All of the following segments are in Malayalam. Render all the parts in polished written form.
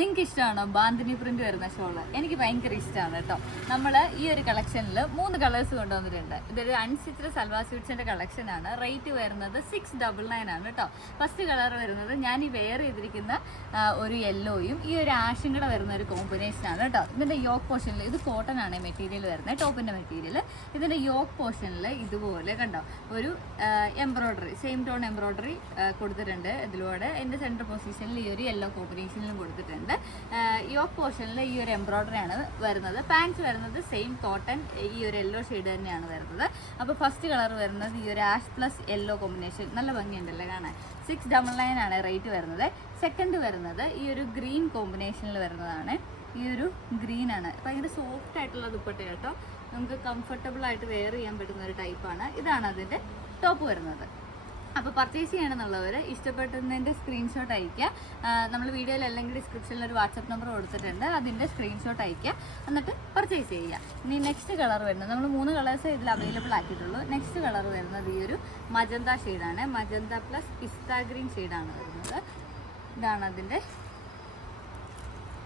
നിങ്ങൾക്ക് ഇഷ്ടമാണോ ബാന്തിനി പ്രിന്റ് വരുന്ന ഷോള്? എനിക്ക് ഭയങ്കര ഇഷ്ടമാണ് കേട്ടോ. നമ്മൾ ഈ ഒരു കളക്ഷനിൽ 3 കളേഴ്സ് കൊണ്ടുവന്നിട്ടുണ്ട്. ഇതൊരു അൺസ്റ്റിച്ച്ഡ് സൽവാർ സ്യൂട്ട്സിന്റെ കളക്ഷനാണ്. റേറ്റ് വരുന്നത് 699 ആണ് കേട്ടോ. ഫസ്റ്റ് കളർ വരുന്നത് ഞാൻ ഈ വെയർ ചെയ്തിരിക്കുന്ന ഒരു യെല്ലോയും ഈ ഒരു ആഷും കൂടെ വരുന്ന ഒരു കോമ്പിനേഷനാണ് കേട്ടോ. ഇതിന്റെ യോക്ക് പോർഷനിൽ ഇത് കോട്ടൺ ആണ് മെറ്റീരിയൽ വരുന്നത്, ടോപ്പിന്റെ മെറ്റീരിയൽ. ഇതിന്റെ യോക്ക് പോർഷനിൽ ഇതുപോലെ കണ്ടോ ഒരു എംബ്രോയിഡറി, സെയിം ടോൺ എംബ്രോയിഡറി കൊടുത്തിട്ടുണ്ട്. ഇതിലൂടെ എൻ്റെ സെൻറ്റർ പൊസിഷനിൽ ഈ ഒരു യെല്ലോ കോമ്പിനേഷനിലും കൊടുത്തിട്ടുണ്ട്. യോക്ക് പോർഷനിൽ ഈ ഒരു എംബ്രോയിഡറി ആണ് വരുന്നത്. പാൻസ് വരുന്നത് സെയിം കോട്ടൺ ഈ ഒരു യെല്ലോ ഷെയ്ഡ് തന്നെയാണ് വരുന്നത്. അപ്പോൾ ഫസ്റ്റ് കളർ വരുന്നത് ഈ ഒരു ആഷ് പ്ലസ് യെല്ലോ കോമ്പിനേഷൻ, നല്ല ഭംഗിയുണ്ടല്ലേ കാണാൻ. 699 ആണ് റേറ്റ് വരുന്നത്. സെക്കൻഡ് വരുന്നത് ഈ ഒരു ഗ്രീൻ കോമ്പിനേഷനിൽ വരുന്നതാണ്. ഈ ഒരു ഗ്രീൻ ആണ്, ഭയങ്കര സോഫ്റ്റ് ആയിട്ടുള്ള ദുപ്പട്ട കേട്ടോ. നമുക്ക് കംഫർട്ടബിൾ ആയിട്ട് വെയർ ചെയ്യാൻ പറ്റുന്ന ഒരു ടൈപ്പാണ്. ഇതാണ് അതിൻ്റെ ടോപ്പ് വരുന്നത്. അപ്പോൾ പർച്ചേസ് ചെയ്യണമെന്നുള്ളവർ ഇഷ്ടപ്പെടുന്നതിൻ്റെ സ്ക്രീൻഷോട്ട് അയയ്ക്കുക. നമ്മൾ വീഡിയോയിൽ അല്ലെങ്കിൽ ഡിസ്ക്രിപ്ഷനിൽ ഒരു വാട്സപ്പ് നമ്പർ കൊടുത്തിട്ടുണ്ട്, അതിൻ്റെ സ്ക്രീൻഷോട്ട് അയയ്ക്കുക, എന്നിട്ട് പർച്ചേസ് ചെയ്യുക. ഇനി നെക്സ്റ്റ് കളർ വരുന്നത്, നമ്മൾ 3 കളേഴ്സ് ഇതിൽ അവൈലബിൾ ആക്കിയിട്ടുള്ളൂ. നെക്സ്റ്റ് കളർ വരുന്നത് ഈ ഒരു മജന്ത ഷെയ്ഡാണ്. മജന്ത പ്ലസ് പിസ്ത ഗ്രീൻ ഷെയ്ഡാണ് വരുന്നത്. ഇതാണ് അതിൻ്റെ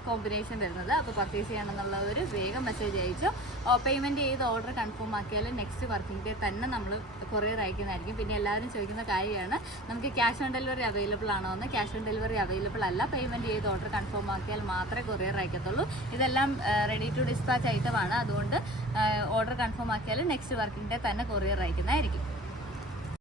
കോമ്പിനേഷൻ വരുന്നത്. അപ്പോൾ പർച്ചേസ് ചെയ്യണമെന്നുള്ളവർ വേഗം മെസ്സേജ് അയച്ചോ. പേയ്മെൻറ്റ് ചെയ്ത് ഓർഡർ കൺഫേം ആക്കിയാൽ നെക്സ്റ്റ് വർക്കിംഗ് ഡേ തന്നെ നമ്മൾ കൊറിയർ അയക്കുന്നതായിരിക്കും. പിന്നെ എല്ലാവരും ചോദിക്കുന്ന കാര്യമാണ് നമുക്ക് ക്യാഷ് ഓൺ ഡെലിവറി അവൈലബിൾ ആണോ എന്ന്. ക്യാഷ് ഓൺ ഡെലിവറി അവൈലബിൾ അല്ല. പേയ്മെൻറ്റ് ചെയ്ത് ഓർഡർ കൺഫേം ആക്കിയാൽ മാത്രമേ കൊറിയർ അയക്കത്തുള്ളൂ. ഇതെല്ലാം റെഡി ടു ഡിസ്പാച്ച് ഐറ്റമാണ്. അതുകൊണ്ട് ഓർഡർ കൺഫേം ആക്കിയാൽ നെക്സ്റ്റ് വർക്കിംഗ് ഡേ തന്നെ കൊറിയർ അയക്കുന്നതായിരിക്കും.